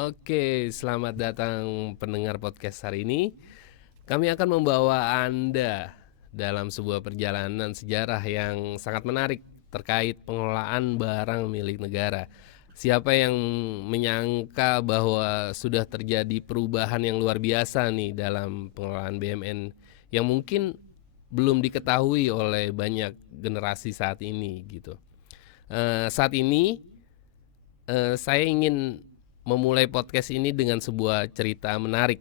Oke, selamat datang pendengar podcast hari ini. Kami akan membawa Anda dalam sebuah perjalanan sejarah yang sangat menarik terkait pengelolaan barang milik negara. Siapa yang menyangka bahwa sudah terjadi perubahan yang luar biasa nih dalam pengelolaan BUMN yang mungkin belum diketahui oleh banyak generasi saat ini gitu. Saat ini saya ingin memulai podcast ini dengan sebuah cerita menarik.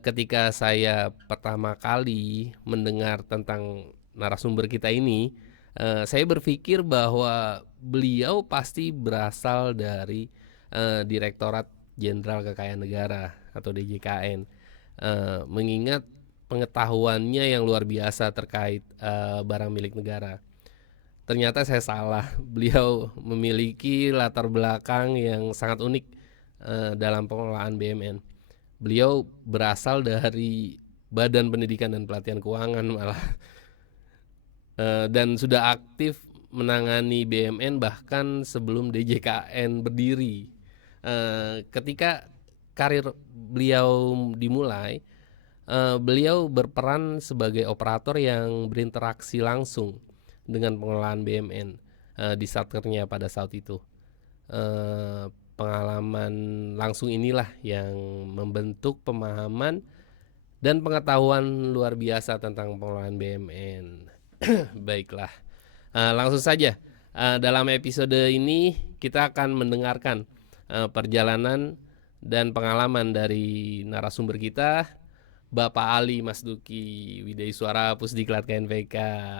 Ketika saya pertama kali mendengar tentang narasumber kita ini, saya berpikir bahwa beliau pasti berasal dari Direktorat Jenderal Kekayaan Negara atau DJKN, mengingat pengetahuannya yang luar biasa terkait barang milik negara. Ternyata saya salah. Beliau memiliki latar belakang yang sangat unik dalam pengelolaan BUMN. Beliau berasal dari Badan Pendidikan dan Pelatihan Keuangan malah, dan sudah aktif menangani BUMN bahkan sebelum DJKN berdiri. Ketika karir beliau dimulai, beliau berperan sebagai operator yang berinteraksi langsung dengan pengelolaan BUMN di satkernya pada saat itu. Pengalaman langsung inilah yang membentuk pemahaman dan pengetahuan luar biasa tentang pengelolaan BUMN. Baiklah, langsung saja. Dalam episode ini kita akan mendengarkan perjalanan dan pengalaman dari narasumber kita, Bapak Ali Masduki Widaiswara Pusdiklat KNPK.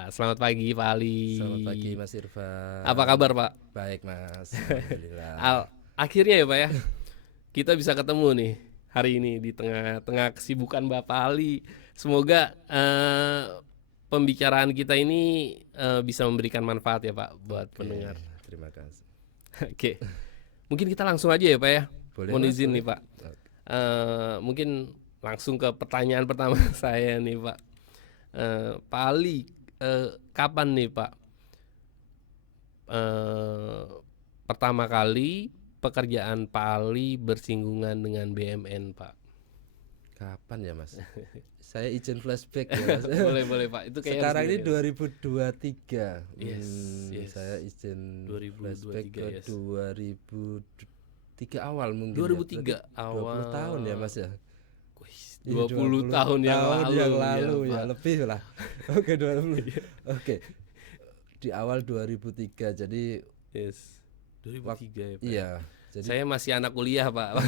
Selamat pagi Pak Ali. Selamat pagi Mas Irfan. Apa kabar Pak? Baik Mas, Alhamdulillah. Akhirnya ya Pak ya, kita bisa ketemu nih hari ini di tengah-tengah kesibukan Bapak Ali. Semoga pembicaraan kita ini bisa memberikan manfaat ya Pak buat pendengar. Terima kasih. Oke, mungkin kita langsung aja ya Pak ya. Boleh, Mohon Mas, izin boleh. nih Pak. Mungkin langsung ke pertanyaan pertama saya nih Pak. Pak Ali, kapan nih Pak pertama kali pekerjaan Pak Ali bersinggungan dengan BUMN Pak? Kapan ya Mas? Saya izin flashback ya Mas. boleh Pak. Itu kayak sekarang ini 2023. Yes. Saya izin 2023, flashback ke yes. 2003 awal mungkin. 2003 awal. 20 tahun ya Mas ya. 20 tahun yang lalu ya, lebih lah. Oke, 20. Oke. Di awal 2003. Jadi yes. 2003 ya Pak. Iya. Jadi Saya masih anak kuliah Pak.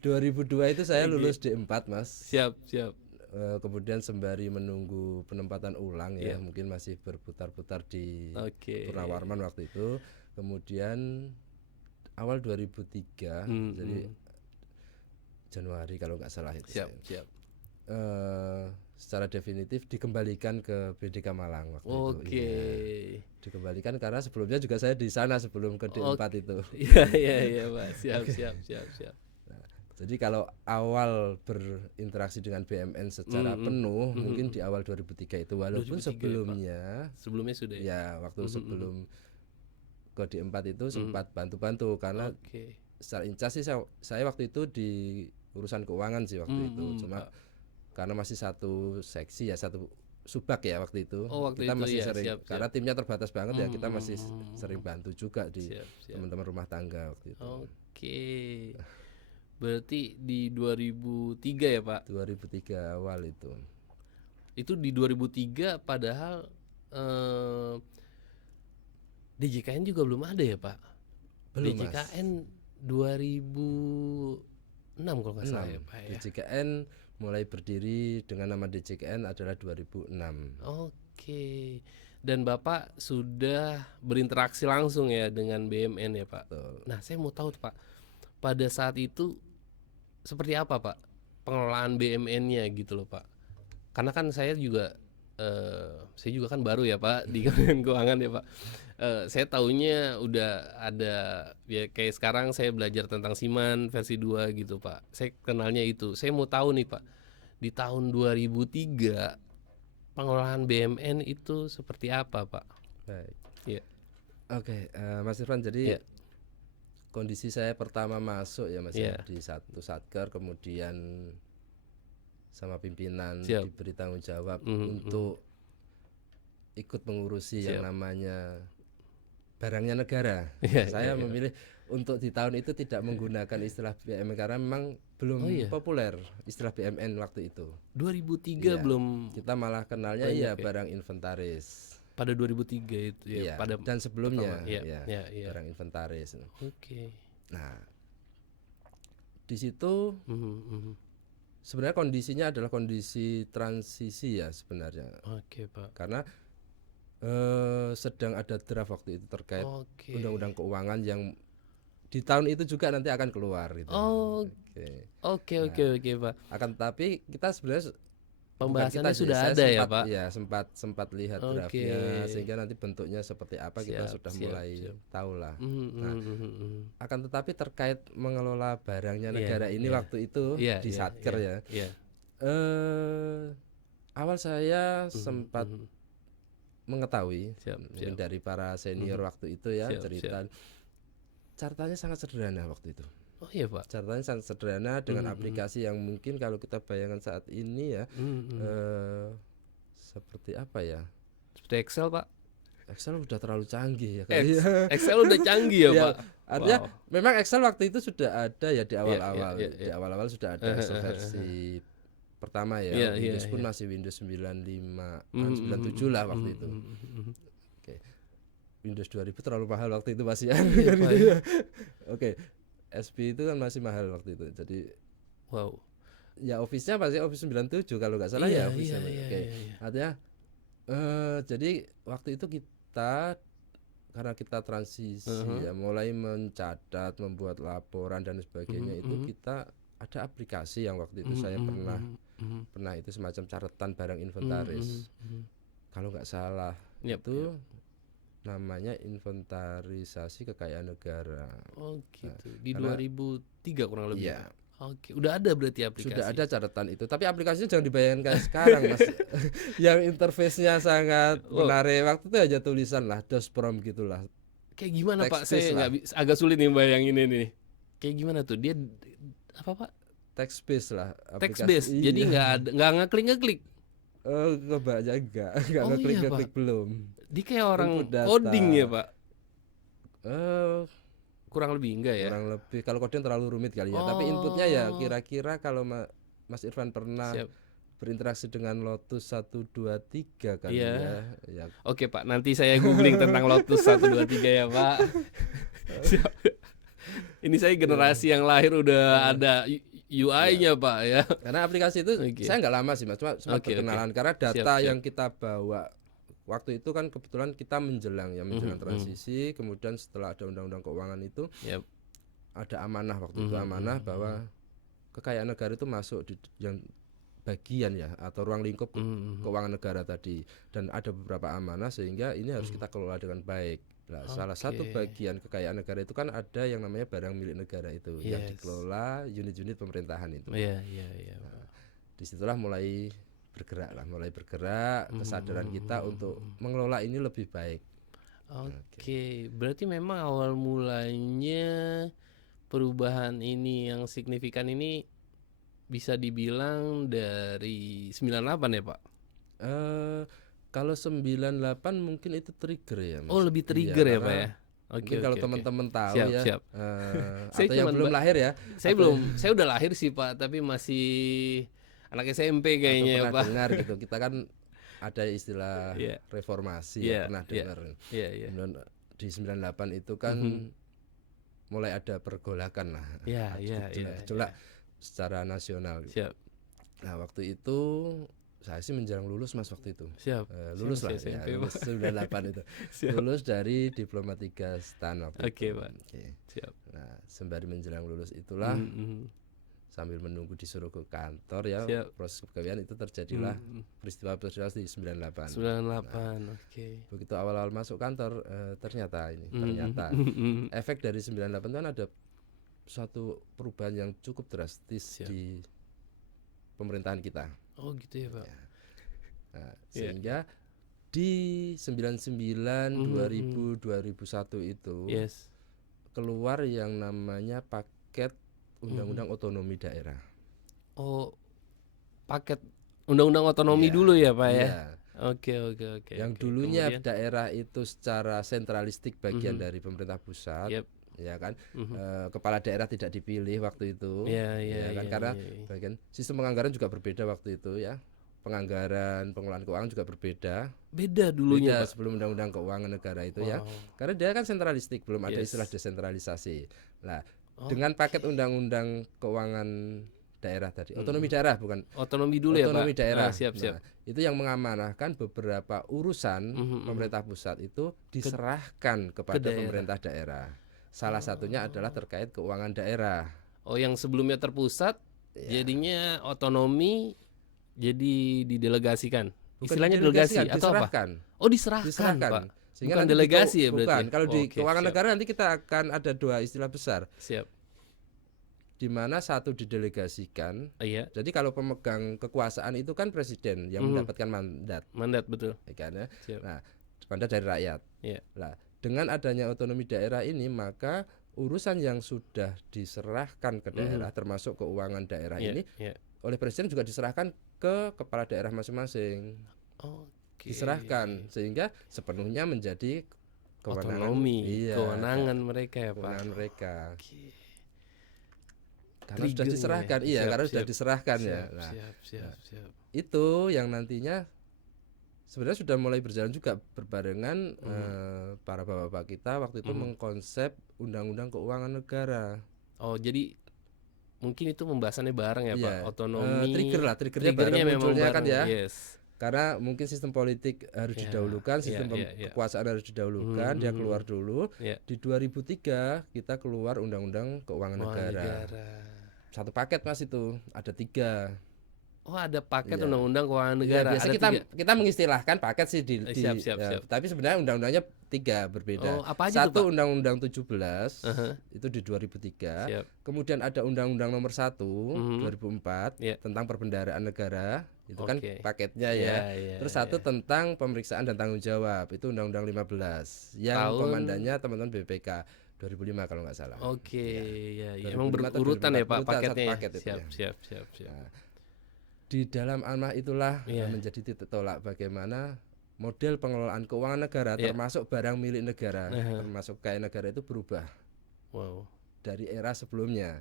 2002 itu saya lulus D4 Mas. Siap. Kemudian sembari menunggu penempatan ulang ya, Iya. mungkin masih berputar-putar di Oke. Purnawarman waktu itu. Kemudian awal 2003, jadi Januari kalau nggak salah itu. Siap. Secara definitif dikembalikan ke BDK Malang waktu itu. Oke. Iya. Dikembalikan karena sebelumnya juga saya di sana sebelum ke D4 itu. Iya Pak. Siap. Jadi kalau awal berinteraksi dengan BUMN secara penuh mungkin di awal 2003 itu, walaupun 2003 sebelumnya sudah ya waktu sebelum ke D4 itu sempat bantu-bantu karena secara incas sih saya waktu itu di urusan keuangan sih waktu itu, cuma karena masih satu seksi ya, satu subak ya waktu itu, waktu kita itu masih ya, sering siap. karena timnya terbatas banget ya, kita masih sering bantu juga di teman-teman rumah tangga waktu itu. Oke. Berarti di 2003 ya Pak? 2003 awal itu. Itu di 2003 padahal DJKN juga belum ada ya Pak? Belum, DJKN 2006 kalau nggak salah ya Pak ya? DJKN mulai berdiri dengan nama DJKN adalah 2006. Oke. Dan Bapak sudah berinteraksi langsung ya dengan BUMN ya Pak? Betul. Nah saya mau tahu Pak, pada saat itu seperti apa Pak pengelolaan BUMN-nya gitu loh Pak? Karena kan saya juga kan baru ya Pak di Kementerian Keuangan ya Pak. Saya taunya udah ada ya, kayak sekarang saya belajar tentang Siman versi 2 gitu Pak. Saya kenalnya itu. Saya mau tahu nih Pak, di tahun 2003 pengelolaan BUMN itu seperti apa Pak? Baik. Iya. Oke, Mas Irfan, jadi kondisi saya pertama masuk ya Mas Iya. di satu satker, kemudian sama pimpinan Siap. diberi tanggung jawab Mhm, untuk ikut mengurusi yang Siap. namanya barangnya negara. Iya, Saya iya, iya. memilih untuk di tahun itu tidak menggunakan istilah BUMN karena memang belum Oh iya, populer istilah BUMN waktu itu. 2003 Iya. belum Kita malah kenalnya banyak iya ya? barang inventaris. Pada 2003 itu ya, Iya. pada Dan sebelumnya pertama. Iya, ya iya, iya. barang inventaris. Oke. Nah, di situ Mhm, mhm. sebenarnya kondisinya adalah kondisi transisi ya sebenarnya. Oke, Pak. Karena sedang ada draft waktu itu terkait Oke. undang-undang keuangan yang di tahun itu juga nanti akan keluar gitu. Oh, Oke. oke, Nah, oke, oke, Pak. Akan tetapi kita sebenarnya bukan Pembahasannya kita sih, sudah saya ada ya, sempat Pak? ya sempat lihat Oke. draftnya sehingga nanti bentuknya seperti apa kita Siap, sudah siap, mulai siap. tahu lah. Mhm, Nah, mhm, mhm. akan tetapi terkait mengelola barangnya Iya, negara ini iya. waktu itu Iya, di iya, Satker iya, ya. iya. Awal saya Mhm, sempat mhm. mengetahui Siap, mungkin siap. dari para senior Mhm. waktu itu ya Siap, cerita catatannya sangat sederhana waktu itu. Oh iya, Pak. Catatannya sangat sederhana dengan Mhm, aplikasi yang mungkin kalau kita bayangkan saat ini ya mhm, mhm. seperti apa ya? Seperti Excel, Pak. Excel udah terlalu canggih ya kali ya. Excel udah canggih ya, Iya, Pak. artinya Wow. memang Excel waktu itu sudah ada ya di awal-awal. iya, Di iya. awal-awal sudah ada Excel versi pertama ya. Iya, iya, Windows pun iya. masih Windows 95, Mhm, 97 lah waktu mhm, itu. mhm, mhm. Oke. Windows 2000 terlalu mahal waktu itu masih ya. Iya, Pak, ya. Oke. SP itu kan masih mahal waktu itu. Jadi Wow. ya Office-nya pasti Office 97 kalau nggak salah Iya, ya Office-nya. iya, iya, Oke. iya, iya. Artinya jadi waktu itu kita karena kita transisi ya mulai mencatat, membuat laporan dan sebagainya itu kita ada aplikasi yang waktu itu saya pernah itu semacam catatan barang inventaris. Kalau nggak salah Yap, itu namanya inventarisasi kekayaan negara. Oh gitu. Di karena- 2003 kurang lebih. Iya. Oke, udah ada berarti aplikasi. Sudah ada catatan itu, tapi aplikasinya jangan dibayangkan sekarang Mas. Yang interface-nya sangat menarik. Waktu itu aja tulisan lah, DOS/PROM gitulah. Kayak gimana Pak? Text-based Saya nggak agak sulit nih bayangin ini. Kayak gimana tuh? Dia apa Pak? Text based lah. Text aplikasi. based. Jadi Iya. nggak ngeklik. Kebaca enggak Oh, ngeklik iya, belum. Dia kayak orang Input data. coding ya Pak? Eh, Kurang lebih enggak ya? kurang lebih kalau coding terlalu rumit kali ya. Tapi inputnya ya kira-kira kalau Mas Irfan pernah Siap. berinteraksi dengan Lotus 123 kali Iya. ya. Oke Pak, nanti saya googling tentang Lotus 123 ya Pak. Siap. Ini saya generasi yang lahir udah ada UI-nya Pak ya. Karena aplikasi itu Oke. saya nggak lama sih Mas, cuma sempat Oke, berkenalan karena data Siap, siap. yang kita bawa waktu itu kan kebetulan kita menjelang transisi, kemudian setelah ada undang-undang keuangan itu Yap. ada amanah waktu itu amanah bahwa kekayaan negara itu masuk di yang bagian ya atau ruang lingkup keuangan negara tadi, dan ada beberapa amanah sehingga ini harus kita kelola dengan baik. Nah, salah satu bagian kekayaan negara itu kan ada yang namanya barang milik negara itu yang dikelola unit-unit pemerintahan itu. Iya. Disitulah mulai bergerak kesadaran kita untuk mengelola ini lebih baik. Oke, berarti memang awal mulanya perubahan ini yang signifikan ini bisa dibilang dari 98 ya Pak? Kalau 98 mungkin itu trigger ya Mas. Oh lebih trigger Iya, ya Pak ya? karena mungkin kalau teman-teman tahu Siap, ya siap. Saya atau yang cuman belum lahir ya, Saya udah lahir sih Pak, tapi masih anak SMP kayaknya ya pernah Pak. dengar gitu. Kita kan ada istilah Iya. reformasi Iya, pernah iya. dengar. Iya. Kemudian di 98 itu kan mulai ada pergolakan lah. Iya. Gejolak secara nasional. Siap. Nah, waktu itu saya sih menjelang lulus Mas waktu itu. Siap. Lulus Saya lah masih ya, SMP, lulus 98 itu. Siap. Lulus dari Diploma 3 STAN waktu Oke, itu. Pak. Oke. Siap. Nah, sembari menjelang lulus itulah sambil menunggu disuruh ke kantor ya, Siap. proses kepegawaian itu terjadilah peristiwa di 98. 98. Oke. Begitu awal-awal masuk kantor ternyata efek dari 98 kan ada suatu perubahan yang cukup drastis di pemerintahan kita. Oh gitu ya Pak. Nah, sehingga di 99 2000 2001 itu Yes. keluar yang namanya paket undang-undang otonomi daerah. Oh, paket undang-undang otonomi dulu ya Pak ya? Iya. Oke. Yang dulunya Kemudian? daerah itu secara sentralistik bagian dari pemerintah pusat, Yep. ya kan. Kepala daerah tidak dipilih waktu itu, Iya, kan, karena bagian sistem penganggaran juga berbeda waktu itu ya. Penganggaran, pengelolaan keuangan juga berbeda. Beda dulunya Pak. Sebelum undang-undang keuangan negara itu ya. Karena dia kan sentralistik, belum ada istilah desentralisasi. Nah, dengan paket undang-undang keuangan daerah tadi, otonomi daerah bukan otonomi dulu ya Pak. Otonomi daerah. Siap. Nah, itu yang mengamanahkan beberapa urusan pemerintah pusat itu diserahkan kepada pemerintah daerah. Salah satunya adalah terkait keuangan daerah. Oh, yang sebelumnya terpusat jadinya otonomi jadi didelegasikan. Istilahnya delegasi atau diserahkan. apa? Oh, diserahkan Pak. Sehingga bukan delegasi ya berarti. Bukan. Kalau di keuangan negara nanti kita akan ada dua istilah besar. Siap. Di mana satu didelegasikan. Iya. Jadi kalau pemegang kekuasaan itu kan presiden yang mendapatkan mandat. Mandat betul. Kan, ya? Siap. Nah, mandat dari rakyat. Iya. Nah, dengan adanya otonomi daerah ini maka urusan yang sudah diserahkan ke daerah termasuk keuangan daerah ini oleh presiden juga diserahkan ke kepala daerah masing-masing. Diserahkan sehingga sepenuhnya menjadi kewenangan kewenangan mereka ya Pak. Kewenangan mereka. Karena sudah diserahkan, karena sudah diserahkan ya. Nah, siap. Itu yang nantinya sebenarnya sudah mulai berjalan juga berbarengan para bapak-bapak kita waktu itu mengkonsep undang-undang keuangan negara. Oh, jadi mungkin itu pembahasannya bareng ya Pak, otonomi. Triggernya memang bareng kan ya. Karena mungkin sistem politik harus didahulukan, sistem kekuasaan harus didahulukan, dia keluar dulu. Di 2003 kita keluar undang-undang keuangan negara. Satu paket Mas itu, ada 3. Oh, ada paket undang-undang keuangan negara. Biasanya kita mengistilahkan paket sih siap. Tapi sebenarnya undang-undangnya 3 berbeda. Apa aja satu Undang-Undang 17 itu di 2003. Siap. Kemudian ada Undang-Undang Nomor 1 2004 tentang perbendaharaan negara. Itu kan paketnya ya. Terus satu tentang pemeriksaan dan tanggung jawab. Itu Undang-Undang 15 yang komandannya teman-teman BPK 2005 kalau nggak salah. Emang berurutan ya Pak paketnya. Siap. Nah, di dalam amanah itulah menjadi titik tolak bagaimana model pengelolaan keuangan negara termasuk barang milik negara, termasuk kekayaan negara itu berubah. Dari era sebelumnya.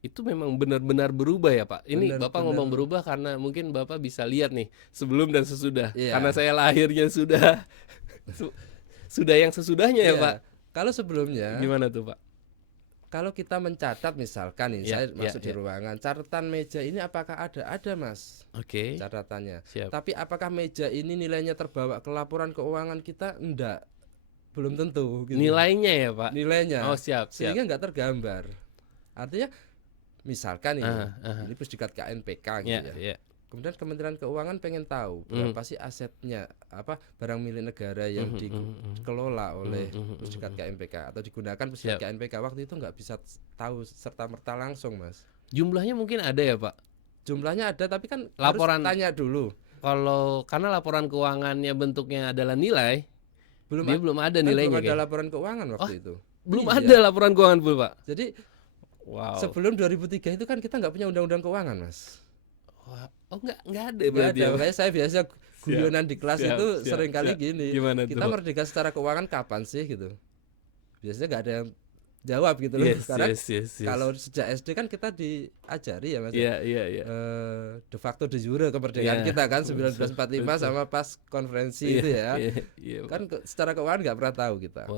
Itu memang benar-benar berubah ya Pak. Ini Bapak ngomong berubah karena mungkin Bapak bisa lihat nih sebelum dan sesudah. Karena saya lahirnya sudah yang sesudahnya ya Pak. Kalau sebelumnya gimana tuh Pak? Kalau kita mencatat misalkan nih saya masuk di ruangan, catatan meja ini apakah ada? Ada Mas. Catatannya. Tapi apakah meja ini nilainya terbawa ke laporan keuangan kita? Enggak. Belum tentu gitu. Nilainya ya Pak. Nilainya. Siap. Sehingga enggak tergambar. Artinya misalkan ini Pusdikat KNPK gitu ya. Kemudian Kementerian Keuangan pengen tahu berapa sih asetnya, barang milik negara yang dikelola oleh Pusdikat KNPK atau digunakan Pusdikat KNPK. Waktu itu nggak bisa tahu serta-merta langsung Mas. Jumlahnya mungkin ada ya Pak? Jumlahnya ada tapi kan laporan, harus tanya dulu. Karena laporan keuangannya bentuknya adalah nilai, belum ada nilainya. Belum ada laporan keuangan waktu itu. Belum ada laporan keuangan pun Pak. Jadi sebelum 2003 itu kan kita nggak punya undang-undang keuangan Mas. Enggak ada berarti. Makanya saya biasa guyonan di kelas itu sering kali gini. Gimana kita tuh? merdeka secara keuangan kapan sih gitu. Biasanya nggak ada yang jawab gitu loh. Karena kalau sejak SD kan kita diajari ya Mas. De facto de jure kemerdekaan kita kan 1945 sama pas konferensi itu ya. Kan secara keuangan nggak pernah tahu kita.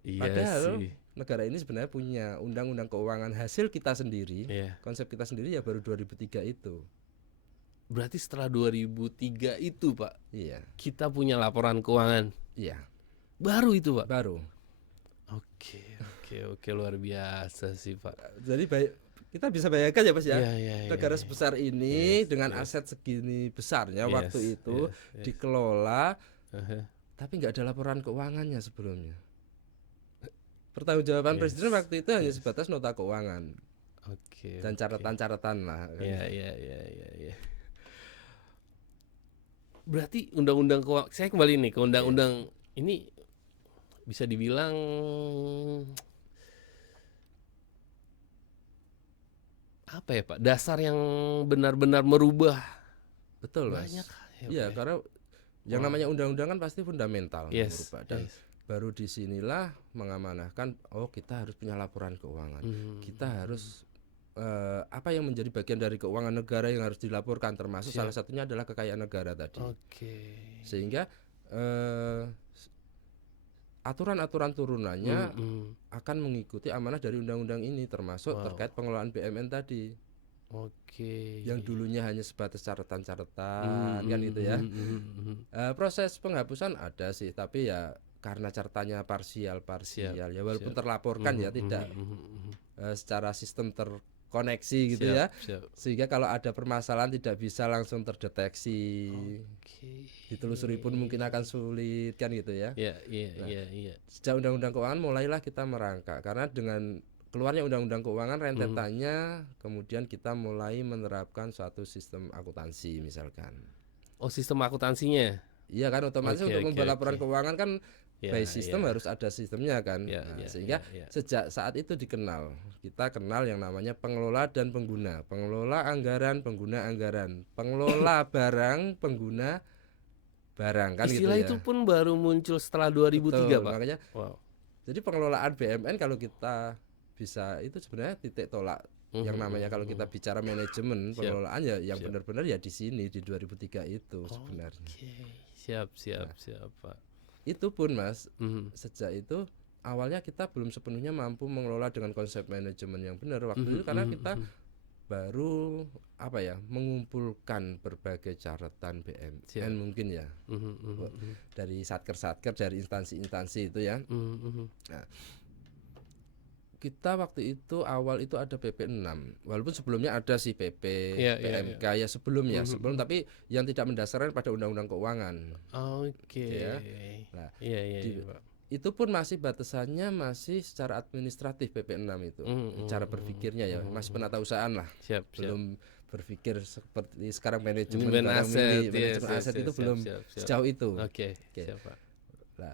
Padahal negara ini sebenarnya punya undang-undang keuangan hasil kita sendiri, konsep kita sendiri ya baru 2003 itu. Berarti setelah 2003 itu Pak, kita punya laporan keuangan. Baru itu Pak. Baru. Oke, luar biasa sih Pak. Jadi kita bisa bayangkan ya Mas ya, negara sebesar ini dengan aset segini besarnya waktu itu dikelola, tapi nggak ada laporan keuangannya sebelumnya. Pertanggungjawaban presiden waktu itu hanya sebatas nota keuangan. Dan catatan-catatan lah. Iya. Berarti undang-undang keuangan, saya kembali nih ke undang-undang ini bisa dibilang apa ya Pak, dasar yang benar-benar merubah Betul Mas. banyak hal ya Pak Iya, ya. karena yang namanya undang-undang kan pasti fundamental yang Yes, merubah, dan yes. baru disinilah mengamanahkan, oh kita harus punya laporan keuangan, kita harus apa yang menjadi bagian dari keuangan negara yang harus dilaporkan, termasuk salah satunya adalah kekayaan negara tadi. Sehingga aturan-aturan turunannya akan mengikuti amanah dari undang-undang ini, termasuk terkait pengelolaan BUMN tadi. Yang dulunya hanya sebatas catatan kan gitu ya. Proses penghapusan ada sih, tapi ya karena catatannya parsial ya, walaupun terlaporkan ya tidak secara sistem terkoneksi gitu ya. Sehingga kalau ada permasalahan tidak bisa langsung terdeteksi. Ditelusuri pun mungkin akan sulit kan gitu ya. Sejak undang-undang keuangan mulailah kita merangkak, karena dengan keluarnya undang-undang keuangan rentetannya kemudian kita mulai menerapkan suatu sistem akuntansi misalkan. Sistem akuntansinya. Iya kan, otomatis untuk membuat laporan keuangan kan by sistem harus ada sistemnya kan. Sehingga sejak saat itu kita kenal yang namanya pengelola dan pengguna, pengelola anggaran, pengguna anggaran, pengelola barang, pengguna barang kan. Istilah gitu ya. Itu pun baru muncul setelah 2003 Pak. Makanya jadi pengelolaan BUMN kalau kita bisa, itu sebenarnya titik tolak yang namanya kalau kita bicara manajemen pengelolaan ya yang benar-benar ya di sini di 2003 itu sebenarnya. Siap Pak. Itu pun Mas, sejak itu awalnya kita belum sepenuhnya mampu mengelola dengan konsep manajemen yang benar waktu itu, karena kita baru mengumpulkan berbagai catatan BUMN mungkin ya, dari satker dari instansi-instansi itu ya. Nah, kita waktu itu awal itu ada PP 6, walaupun sebelumnya ada sih PP, PMK ya sebelum tapi yang tidak mendasarkan pada undang-undang keuangan. Ya. Nah, itu pun masih batasannya masih secara administratif PP 6 itu. Cara berpikirnya ya masih penatausahaan lah. Belum berpikir seperti sekarang manajemen aset itu belum sejauh itu. Nah,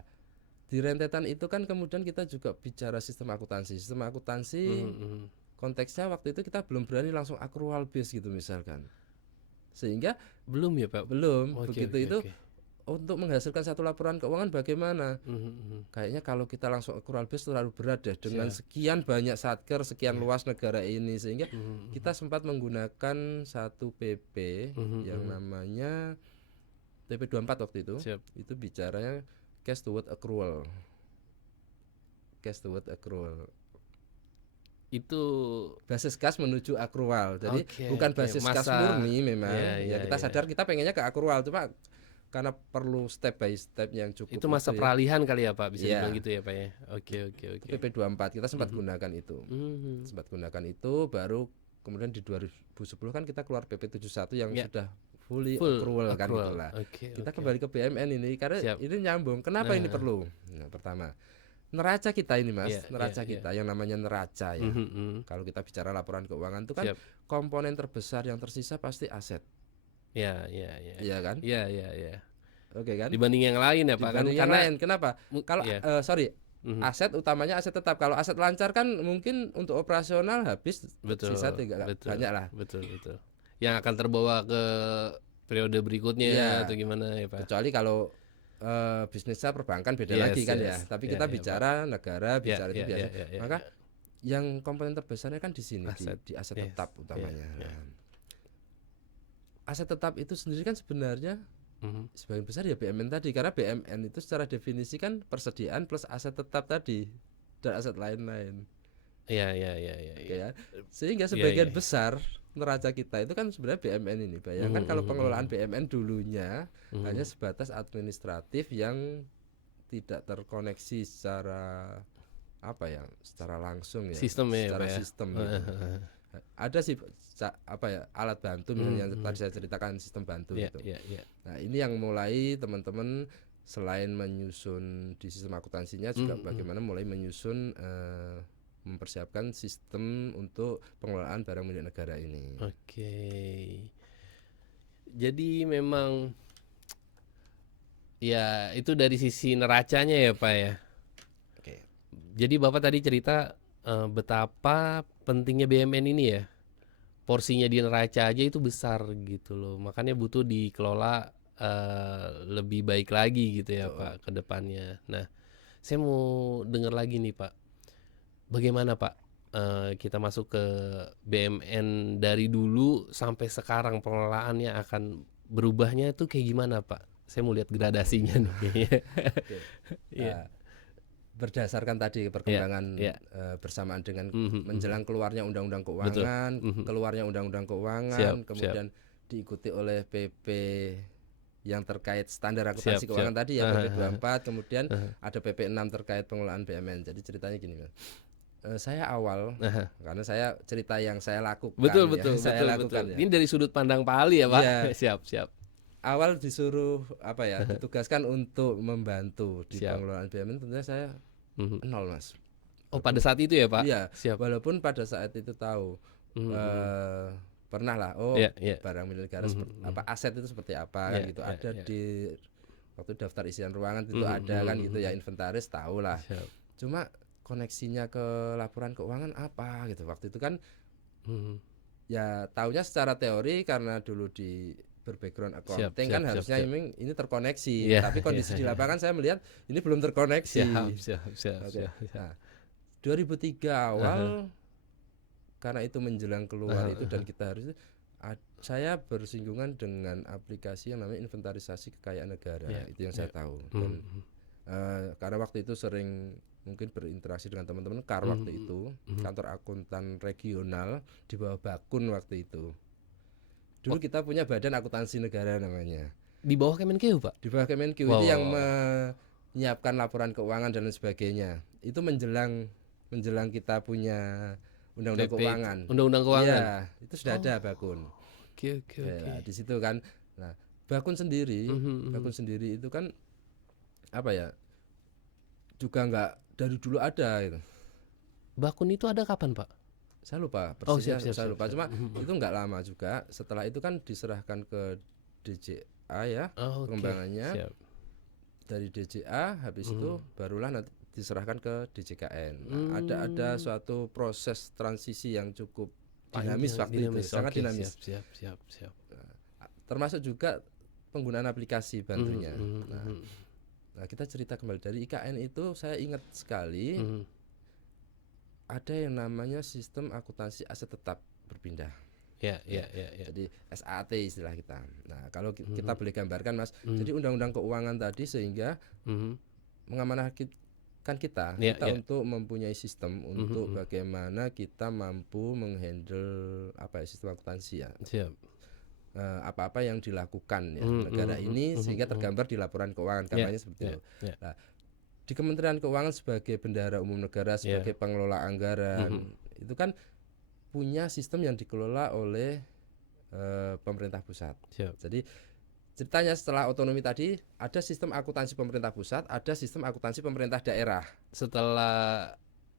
di rentetan itu kan kemudian kita juga bicara sistem akuntansi. Konteksnya waktu itu kita belum berani langsung accrual base gitu misalkan. Sehingga belum ya Pak. Begitu. Untuk menghasilkan satu laporan keuangan bagaimana? Kayaknya kalau kita langsung accrual base terlalu berat deh dengan sekian banyak satker, sekian luas negara ini, sehingga kita sempat menggunakan satu PP yang namanya PP 24 waktu itu. Itu bicaranya cash toward accrual. Itu basis kas menuju accrual. Jadi bukan basis kas murni memang. Kita sadar kita pengennya ke accrual, cuma karena perlu step by step yang cukup. Itu masa peralihan kali ya Pak, bisa dibilang gitu ya Pak ya. Oke. PP 24 kita sempat gunakan itu. Baru kemudian di 2010 kan kita keluar PP 71 yang sudah full accrual kan gitulah. Kita kembali ke BUMN ini karena ini nyambung. Kenapa ini perlu? Nah, pertama, neraca kita ini Mas, kita yang namanya neraca ya. Kalau kita bicara laporan keuangan itu kan komponen terbesar yang tersisa pasti aset. Iya kan? Iya. Oke kan? Dibanding yang lain ya Pak kan? Yang lain. Kenapa? Kalau aset utamanya aset tetap. Kalau aset lancar kan mungkin untuk operasional habis, sisa tidak banyak lah. Betul. Yang akan terbawa ke periode berikutnya atau gimana ya Pak? Kecuali kalau bisnisnya perbankan beda lagi kan ya. Tapi kita bicara negara, bicara itu biasa. Maka yang komponen terbesarnya kan di sini, di aset tetap utamanya. Aset tetap itu sendiri kan sebenarnya sebagian besar ya BUMN tadi, karena BUMN itu secara definisi kan persediaan plus aset tetap tadi dan aset lain-lain. Iya. Sehingga sebagian besar neraca kita itu kan sebenarnya BUMN ini. Bayangkan kalau pengelolaan BUMN dulunya hanya sebatas administratif yang tidak terkoneksi secara secara langsung ya. Sistem. Ada sih alat bantu yang tadi saya ceritakan, sistem bantu itu. Nah, ini yang mulai teman-teman selain menyusun di sistem akuntansinya juga bagaimana mulai menyusun mempersiapkan sistem untuk pengelolaan barang milik negara ini. Jadi memang ya itu dari sisi neracanya ya Pak ya. Jadi Bapak tadi cerita betapa pentingnya BUMN ini ya. Porsinya di neraca aja itu besar gitu loh. Makanya butuh dikelola lebih baik lagi gitu ya Pak ke depannya. Nah, saya mau dengar lagi nih Pak. Bagaimana Pak kita masuk ke BUMN dari dulu sampai sekarang pengelolaannya akan berubahnya itu kayak gimana Pak? Saya mau lihat gradasinya nih kayaknya. Oke. Iya. Berdasarkan tadi perkembangan bersamaan dengan menjelang keluarnya Undang-Undang Keuangan, keluarnya Undang-Undang Keuangan, kemudian diikuti oleh PP yang terkait standar akuntansi keuangan tadi ya, PP 24, kemudian ada PP 6 terkait pengelolaan BUMN. Jadi ceritanya gini, saya awal karena saya cerita yang saya lakukan. Betul. Saya lakukan. Ini dari sudut pandang Pak Ali ya Pak. Ya. Siap. Awal disuruh ditugaskan untuk membantu di pengelolaan BUMN, tentunya saya nol Mas. Oh pada saat itu ya Pak? Iya. Siap. Walaupun pada saat itu tahu pernah lah. Barang milik negara aset itu seperti apa kan gitu. Ada di waktu daftar isian ruangan itu ada kan gitu ya, inventaris tahu lah. Cuma koneksinya ke laporan keuangan apa gitu. Waktu itu kan ya taunya secara teori karena dulu di berbackground accounting kan harusnya ini terkoneksi, tapi kondisi di lapangan saya melihat ini belum terkoneksi. Nah, 2003 awal karena itu menjelang keluar itu dan kita harus saya bersinggungan dengan aplikasi yang namanya inventarisasi kekayaan negara. Itu yang saya tahu. Dan, karena waktu itu sering mungkin berinteraksi dengan teman-teman waktu itu kantor akuntan regional di bawah Bakun waktu itu. Dulu kita punya Badan Akuntansi Negara namanya. Di bawah Kemenkeu Pak? Di bawah Kemenkeu itu yang menyiapkan laporan keuangan dan lain sebagainya. Itu menjelang kita punya Undang-Undang Keuangan. Undang-Undang Keuangan. Iya, itu sudah ada Bakun. Oke. Ya, di situ kan. Nah, Bakun sendiri itu kan apa ya? Juga nggak dari dulu ada gitu. Bakun itu ada kapan Pak? Saya lupa persisnya, saya lupa. Cuma itu nggak lama juga. Setelah itu kan diserahkan ke DJA ya, pengembangannya. Siap. Dari DJA habis itu barulah nanti diserahkan ke DJKN. Nah, ada suatu proses transisi yang cukup dinamis waktu itu, sangat dinamis. Siap. Nah, termasuk juga penggunaan aplikasi bantunya. Nah, kita cerita kembali dari IKN itu saya ingat sekali. Ada yang namanya sistem akuntansi aset tetap berpindah. Ya. Jadi SAT istilah kita. Nah, kalau kita boleh gambarkan Mas, jadi Undang-Undang Keuangan tadi sehingga mengamanahkan kita untuk mempunyai sistem untuk bagaimana kita mampu menghandle sistem akuntansi ya. Siap. Apa-apa yang dilakukan ya negara ini sehingga tergambar di laporan keuangan kampanye seperti itu. Nah, di Kementerian Keuangan sebagai bendahara umum negara, sebagai pengelola anggaran, itu kan punya sistem yang dikelola oleh pemerintah pusat. Jadi ceritanya setelah otonomi tadi ada sistem akuntansi pemerintah pusat, ada sistem akuntansi pemerintah daerah. Setelah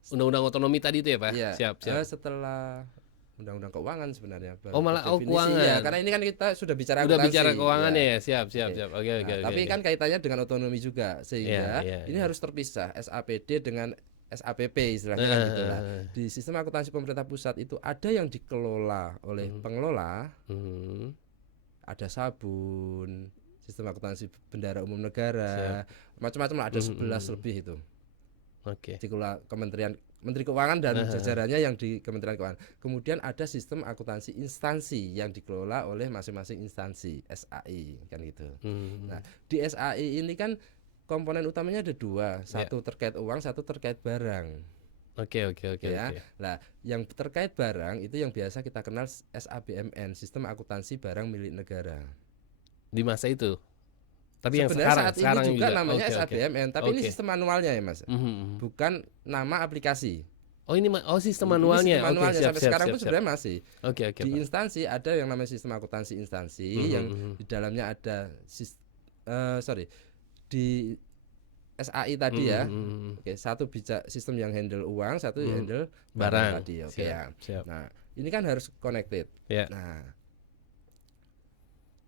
undang-undang otonomi tadi itu ya Pak? Iya. Siap. Setelah Undang-Undang Keuangan sebenarnya. Malah keuangan. Ya, karena ini kan kita sudah bicara akuntansi. Udah bicara keuangan ya. Siap. Oke. Tapi kan kaitannya dengan otonomi juga sehingga ini harus terpisah SAPD dengan SAPP istilahnya kan gitu lah. Di sistem akuntansi pemerintah pusat itu ada yang dikelola oleh pengelola. Ada Sabun, sistem akuntansi bendahara umum negara, macam-macam ada 11 lebih itu. Dikelola Menteri Keuangan dan jajarannya yang di Kementerian Keuangan. Kemudian ada sistem akuntansi instansi yang dikelola oleh masing-masing instansi SAI kan gitu. Nah, di SAI ini kan komponen utamanya ada dua, satu terkait uang, satu terkait barang. Oke. Nah, yang terkait barang itu yang biasa kita kenal SABMN, sistem akuntansi barang milik negara. Di masa itu. Tapi yang sekarang ini juga namanya okay, SABMN, tapi ini sistem manualnya ya Mas, bukan nama aplikasi. Ini sistem manualnya. Sistem manualnya sampai sekarang pun sebenarnya masih. Di Pak. instansi ada yang namanya sistem akuntansi instansi yang di dalamnya ada di SAI tadi ya. Satu bisa sistem yang handle uang, satu yang handle barang tadi. Siap. Siap. Nah, ini kan harus connected. Yeah. Nah,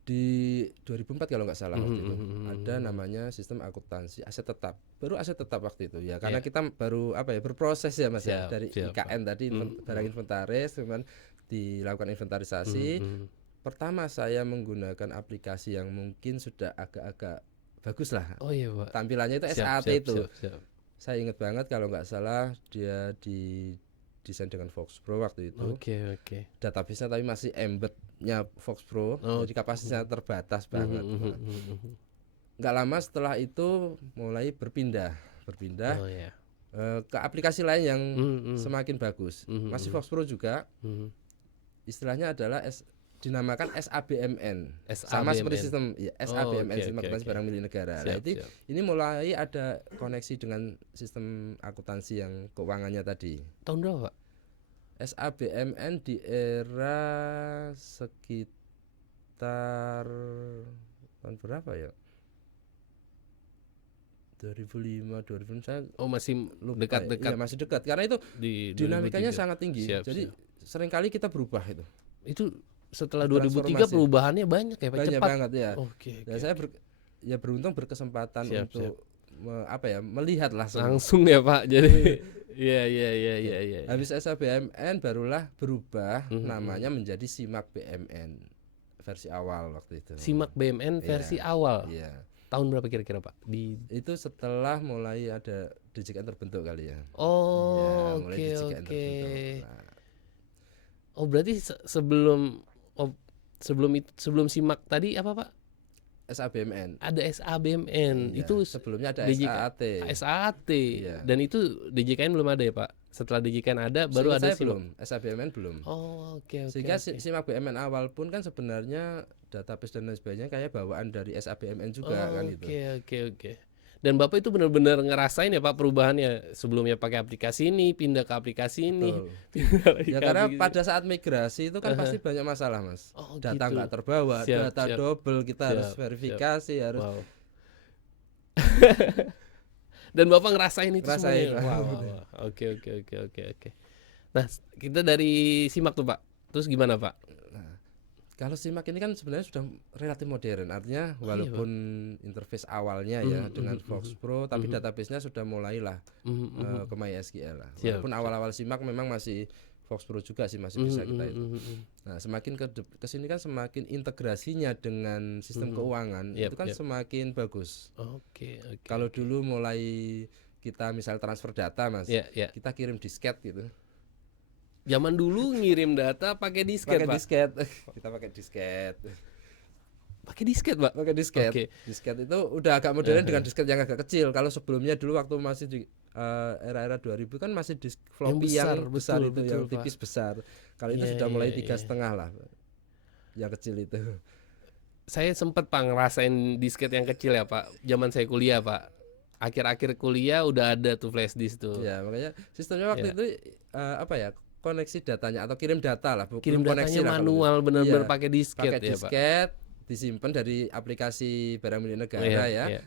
Di 2004 kalau nggak salah waktu itu ada namanya sistem akuntansi aset tetap, baru aset tetap waktu itu ya, karena kita baru berproses ya Mas ya, dari IKN tadi barang inventaris, kemudian dilakukan inventarisasi. Pertama saya menggunakan aplikasi yang mungkin sudah agak-agak bagus lah. Oh iya Pak. Tampilannya itu SAT itu. Saya ingat banget kalau nggak salah dia desain dengan FoxPro waktu itu. Oke. Database-nya tapi masih embed-nya FoxPro, jadi kapasitasnya terbatas banget. Nggak lama setelah itu mulai berpindah ke aplikasi lain yang semakin bagus. Masih FoxPro juga. Istilahnya adalah dinamakan SABMN. Sama seperti sistem SABMN, sistem akuntansi barang milik negara. Nah, ini mulai ada koneksi dengan sistem akuntansi yang keuangannya tadi. Tahun berapa Pak? SABMN di era sekitar tahun berapa ya? 2005, 2006 saya masih dekat-dekat. Iya, masih dekat karena itu dinamikanya sangat tinggi. Jadi seringkali kita berubah itu. Itu setelah 2003 perubahannya banyak ya Pak, banyak cepat banget ya. Dan saya beruntung berkesempatan untuk melihat langsung ya Pak. Jadi iya. Habis SABMN barulah berubah namanya menjadi SIMAK BMN versi awal waktu itu. SIMAK BMN versi awal. Iya. Tahun berapa kira-kira Pak? Itu setelah mulai ada DJKN terbentuk kali ya. Oke. Nah. Berarti sebelum SIMAK tadi apa Pak? SABMN. Ada SABMN. Iya, itu sebelumnya ada SAT. Iya. Dan itu DJKN belum ada ya Pak? Setelah DJKN ada baru ada SIMAK. SABMN belum. Oke. Sehingga SIMAK BMN awal pun kan sebenarnya database dan lain sebagainya kayak bawaan dari SABMN juga kan itu. Oke. Dan Bapak itu benar-benar ngerasain ya Pak perubahannya, sebelumnya pakai aplikasi ini, pindah ke aplikasi ini. Ya karena pada saat migrasi itu kan pasti banyak masalah Mas. Data nggak terbawa, data double, kita harus verifikasi, harus. Wow. Dan Bapak ngerasain itu semuanya. Wow. Oke. Nah, kita dari SIMAK tuh Pak. Terus gimana Pak? Kalau SIMAK ini kan sebenarnya sudah relatif modern, artinya walaupun interface awalnya ya dengan FoxPro, tapi database-nya sudah mulailah ke MySQL lah. Walaupun awal-awal SIMAK memang masih FoxPro juga sih, masih bisa kita itu. Nah, semakin ke sini kan semakin integrasinya dengan sistem keuangan itu kan semakin bagus. Oke. Kalau dulu mulai kita misal transfer data Mas, kita kirim disket gitu. Zaman dulu ngirim data pakai disket, Pak. Kita pakai disket. Pakai disket, Pak. Pakai disket. Disket itu udah agak modern dengan disket yang agak kecil. Kalau sebelumnya dulu waktu masih di era-era 2000 kan masih disk floppy yang besar, itu yang tipis besar. Kalau itu sudah mulai 3,5 lah. Yang kecil itu. Saya sempat Pak ngerasain disket yang kecil ya, Pak. Zaman saya kuliah, Pak. Akhir-akhir kuliah udah ada tuh flash disk tuh. Ya, makanya sistemnya waktu itu koneksi datanya atau kirim data lah, kirim datanya manual, benar-benar pakai disket ya, disket, Pak. Disimpan dari aplikasi barang milik negara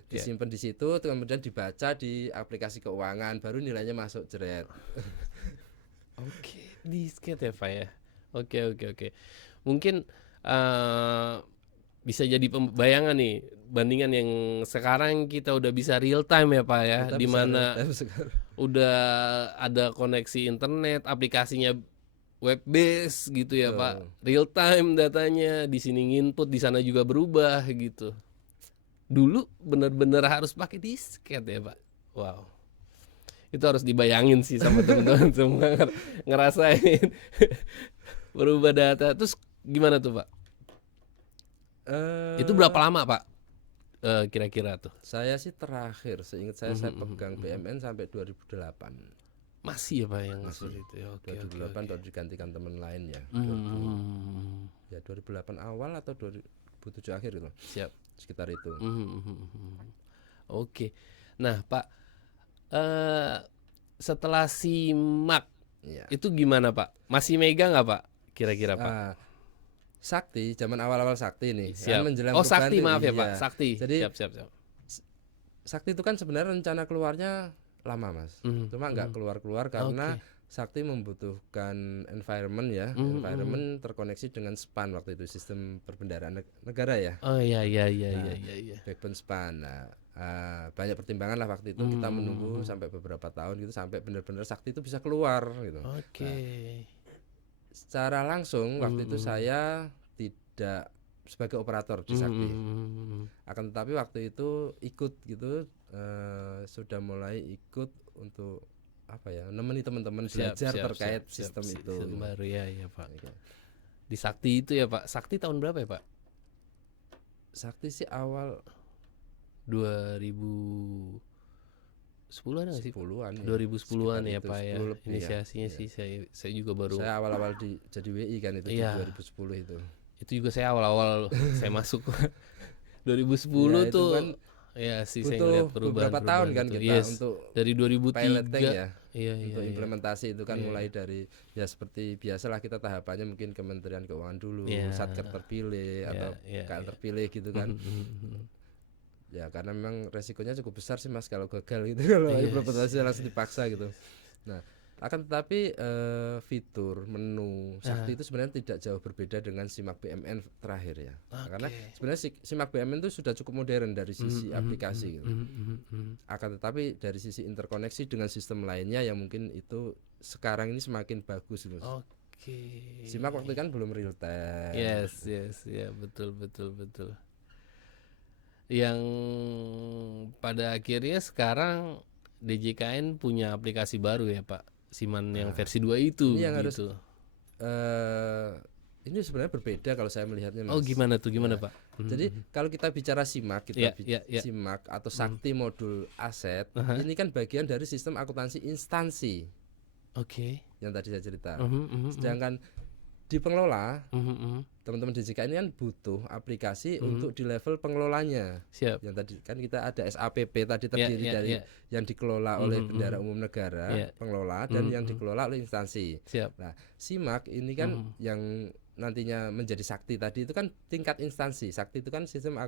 disimpan di situ, kemudian dibaca di aplikasi keuangan, baru nilainya masuk jeret. Oke, disket ya Pak ya. Oke. Mungkin bisa jadi bayangan nih, bandingan yang sekarang kita udah bisa real time ya Pak ya, di mana udah ada koneksi internet, aplikasinya web based gitu ya Pak, real time datanya, di sini nginput, di sana juga berubah gitu. Dulu benar-benar harus pakai disket ya Pak. Wow, itu harus dibayangin sih sama teman-teman semua ngerasain berubah data. Terus gimana tuh Pak? Itu berapa lama Pak? Kira-kira tuh. Saya sih terakhir seingat saya pegang BMN sampai 2008. Masih ya Pak yang masih itu ya. 2008 baru digantikan teman lain ya. 2008 awal atau 2007 akhir itu. Siap. Sekitar itu. Oke. Nah Pak, setelah SIMAK itu gimana Pak? Masih megang nggak Pak? Kira-kira Pak? Sakti, zaman awal-awal Sakti nih. Siap. Sakti, maaf ya Pak. Sakti. Jadi siap. Sakti itu kan sebenarnya rencana keluarnya lama Mas. Cuma nggak keluar karena Sakti membutuhkan environment ya, environment terkoneksi dengan SPAN waktu itu, sistem perbendaharaan negara ya. Oh iya. Backbone SPAN. Nah, banyak pertimbangan lah waktu itu, kita menunggu sampai beberapa tahun gitu sampai benar-benar Sakti itu bisa keluar gitu. Oke. Nah, secara langsung waktu itu saya tidak sebagai operator di Sakti. Akan tetapi waktu itu ikut gitu, sudah mulai ikut untuk apa ya, nemeni teman-teman belajar terkait sistem itu. Sistem baru ya Pak. Di Sakti itu ya Pak. Sakti tahun berapa ya Pak? Sakti sih awal 2010-an nggak sih? 10-an ya. 2010-an ya Pak ya. Inisiasinya sih saya juga baru. Saya awal-awal jadi WI kan itu di 2010 itu. Itu juga saya awal-awal saya masuk 2010 ya, tuh kan ya sih saya butuh ngeliat perubahan beberapa tahun kan itu. kita untuk dari 2003 piloting ya. Untuk implementasi itu kan mulai dari ya seperti biasalah kita tahapannya mungkin Kementerian Keuangan dulu, Satker terpilih atau KL terpilih gitu kan. Ya karena memang resikonya cukup besar sih Mas kalau gagal gitu kalau implementasi langsung dipaksa gitu. Nah, akan tetapi fitur menu Sakti itu sebenarnya tidak jauh berbeda dengan SIMAK BMN terakhir ya. Karena sebenarnya SIMAK BMN itu sudah cukup modern dari sisi aplikasi gitu. Akan tetapi dari sisi interkoneksi dengan sistem lainnya yang mungkin itu sekarang ini semakin bagus gitu. SIMAK waktu itu kan belum real time. Yes, ya betul. Yang pada akhirnya sekarang DJKN punya aplikasi baru ya Pak, Siman yang versi 2 itu ini yang gitu. Ini sebenarnya berbeda kalau saya melihatnya Mas. Oh gimana Pak? Jadi kalau kita bicara SIMAK, SIMAK atau Sakti modul aset, ini kan bagian dari sistem akuntansi instansi. Yang tadi saya cerita. Sedangkan di pengelola, teman-teman DJK ini kan butuh aplikasi untuk di level pengelolanya. Yang tadi kan kita ada SAPP tadi terdiri dari yang dikelola oleh Bendahara Umum Negara, pengelola, dan yang dikelola oleh instansi. Nah, SIMAK ini kan yang nantinya menjadi Sakti tadi itu kan tingkat instansi. Sakti itu kan sistem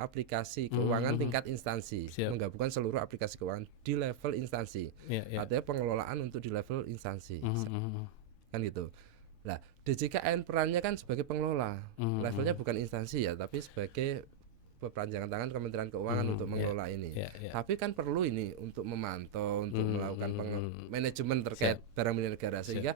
aplikasi keuangan tingkat instansi, menggabungkan seluruh aplikasi keuangan di level instansi. Artinya pengelolaan untuk di level instansi. Kan gitu. Nah, DJKN perannya kan sebagai pengelola, levelnya bukan instansi ya, tapi sebagai perpanjangan tangan Kementerian Keuangan untuk mengelola ini. Tapi kan perlu ini untuk memantau, untuk melakukan manajemen terkait barang milik negara, sehingga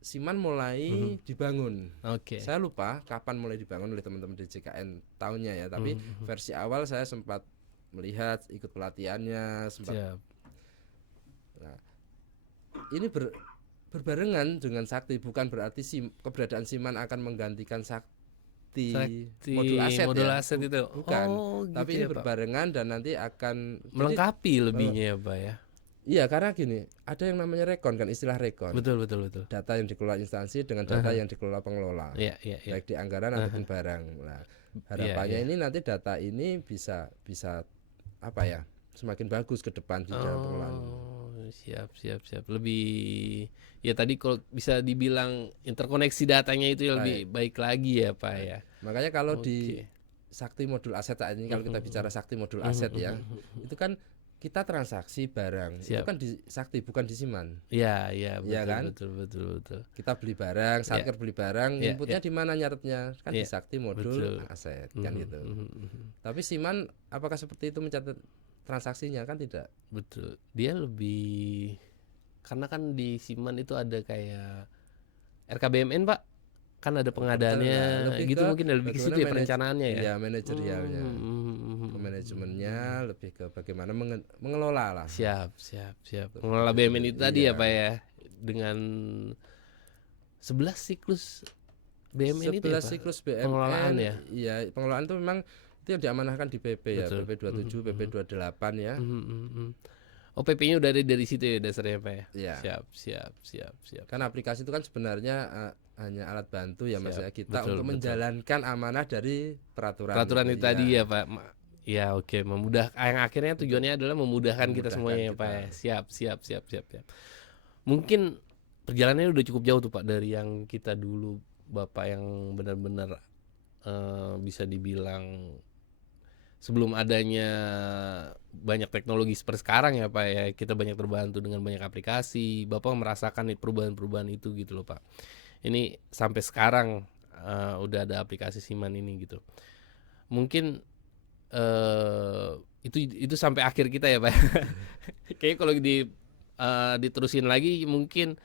Siman mulai dibangun. Saya lupa kapan mulai dibangun oleh teman-teman DJKN tahunnya ya, tapi versi awal saya sempat melihat, ikut pelatihannya, sempat. Nah, ini berbarengan dengan Sakti, bukan berarti keberadaan Siman akan menggantikan Sakti modul aset itu. Bukan. Tapi ini berbarengan dan nanti akan melengkapi lebihnya ya Pak ya. Iya, karena gini, ada yang namanya rekon kan, istilah rekon. Betul. Data yang dikelola instansi dengan data yang dikelola pengelola. Baik di anggaran ataupun barang. Nah, harapannya ini nanti data ini bisa apa ya? Semakin bagus ke depan di dalam pengelolaan. Siap. Lebih ya tadi kalau bisa dibilang interkoneksi datanya itu lebih baik lagi ya Pak ya. Makanya kalau di Sakti modul aset saat ini, kalau kita bicara Sakti modul aset ya, itu kan kita transaksi barang itu kan di Sakti bukan di Siman. Iya betul, kan? Betul. Kita beli barang, Satker beli barang, inputnya di mana nyatetnya? Kan di Sakti modul aset kan gitu. Tapi Siman apakah seperti itu mencatat transaksinya? Kan tidak. Betul. Dia lebih karena kan di Siman itu ada kayak RKBMN Pak, kan ada pengadaannya gitu, mungkin lebih ke situ ya perencanaannya ya. Iya, manajerialnya. Manajemennya lebih ke bagaimana mengelola lah. Siap. Mengelola BUMN itu tadi ya Pak ya, dengan 11 siklus BUMN itu ya Pak. 11 siklus BUMN pengelolaan ya. Iya, pengelolaan itu memang itu yang diamanahkan di PP ya, PP 27, PP 28 ya. Oh, PP-nya udah ada dari situ ya dasarnya Pak ya. Iya. Siap. Kan aplikasi itu kan sebenarnya hanya alat bantu ya Mas ya, kita untuk menjalankan amanah dari peraturan itu tadi ya Pak. Ya oke, memudahkan, yang akhirnya tujuannya adalah memudahkan kita semuanya ya Pak ya. Siap. Mungkin perjalanannya udah cukup jauh tuh Pak, dari yang kita dulu Bapak yang benar-benar bisa dibilang sebelum adanya banyak teknologi seperti sekarang ya Pak ya, kita banyak terbantu dengan banyak aplikasi. Bapak merasakan nih perubahan-perubahan itu gitu loh Pak. Ini sampai sekarang udah ada aplikasi Siman ini gitu. Mungkin itu sampai akhir kita ya Pak. Kayaknya kalau diterusin lagi mungkin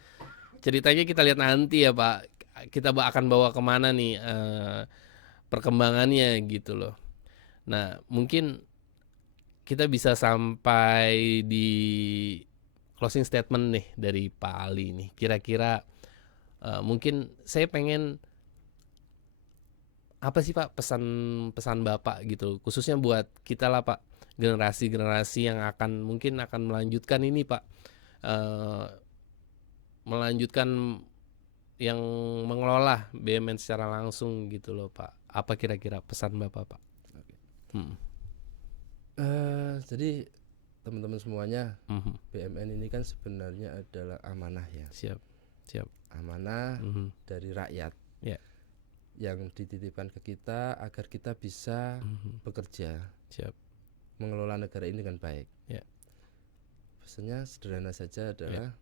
ceritanya kita lihat nanti ya Pak. Kita akan bawa kemana nih perkembangannya gitu loh. Nah mungkin kita bisa sampai di closing statement nih dari Pak Ali nih. Kira-kira mungkin saya pengen apa sih Pak pesan Bapak gitu, khususnya buat kita lah Pak, generasi-generasi yang mungkin akan melanjutkan ini Pak, melanjutkan yang mengelola BUMN secara langsung gitu loh Pak. Apa kira-kira pesan Bapak Pak? Jadi teman-teman semuanya, BUMN ini kan sebenarnya adalah amanah ya. Siap. Amanah dari rakyat. Yeah. Yang dititipkan ke kita agar kita bisa bekerja, mengelola negara ini dengan baik. Pesannya sederhana saja adalah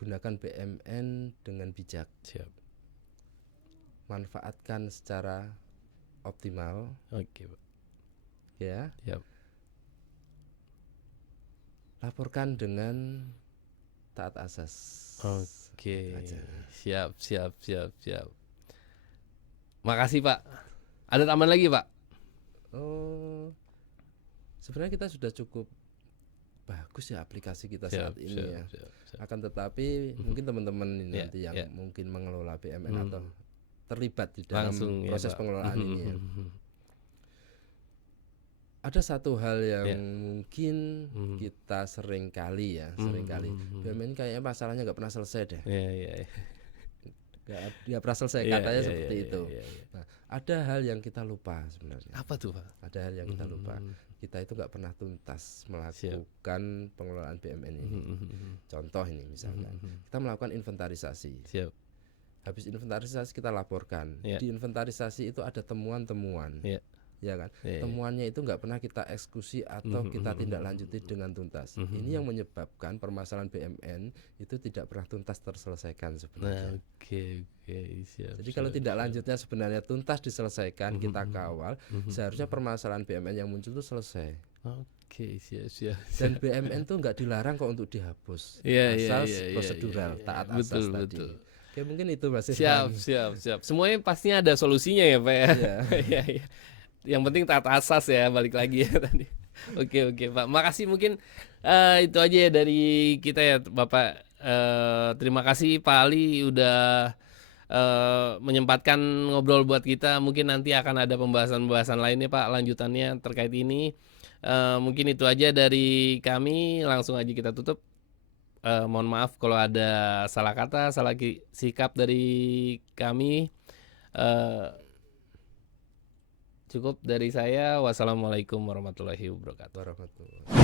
gunakan BUMN dengan bijak. Manfaatkan secara optimal. Oke, Pak. Ya. Laporkan dengan taat asas. Oke. Siap. Makasih Pak. Ada tambahan lagi Pak? Sebenarnya kita sudah cukup bagus ya aplikasi kita saat ini ya. Akan tetapi mungkin teman-teman nanti yang mungkin mengelola BUMN atau terlibat di dalam proses pengelolaan ini ya. Ada satu hal yang mungkin kita seringkali BUMN kayaknya masalahnya nggak pernah selesai deh. Gak pernah selesai katanya seperti itu. Nah, ada hal yang kita lupa sebenarnya. Apa tuh Pak? Ada hal yang kita lupa. Kita itu nggak pernah tuntas melakukan pengelolaan BUMN ini. Contoh ini misalkan kita melakukan inventarisasi. Habis inventarisasi kita laporkan. Di inventarisasi itu ada temuan-temuan. Ya kan, temuannya itu nggak pernah kita eksekusi atau kita tindak lanjuti dengan tuntas. Ini yang menyebabkan permasalahan BUMN itu tidak pernah tuntas terselesaikan sebenarnya. Jadi kalau tindak lanjutnya sebenarnya tuntas diselesaikan, kita kawal, seharusnya permasalahan BUMN yang muncul itu selesai. Siap. Dan BUMN itu nggak dilarang kok untuk dihapus, asal prosedural, taat asas tadi. Oke, mungkin itu Mas. Siap. Semuanya pastinya ada solusinya ya Pak ya. Iya. Yang penting taat asas ya, balik lagi ya tadi. Oke Pak, makasih. Mungkin itu aja ya dari kita ya Bapak. Terima kasih Pak Ali udah menyempatkan ngobrol buat kita. Mungkin nanti akan ada pembahasan lainnya Pak, lanjutannya terkait ini. Mungkin itu aja dari kami, langsung aja kita tutup. Mohon maaf kalau ada salah kata, salah sikap dari kami. Cukup dari saya. Wassalamualaikum warahmatullahi wabarakatuh.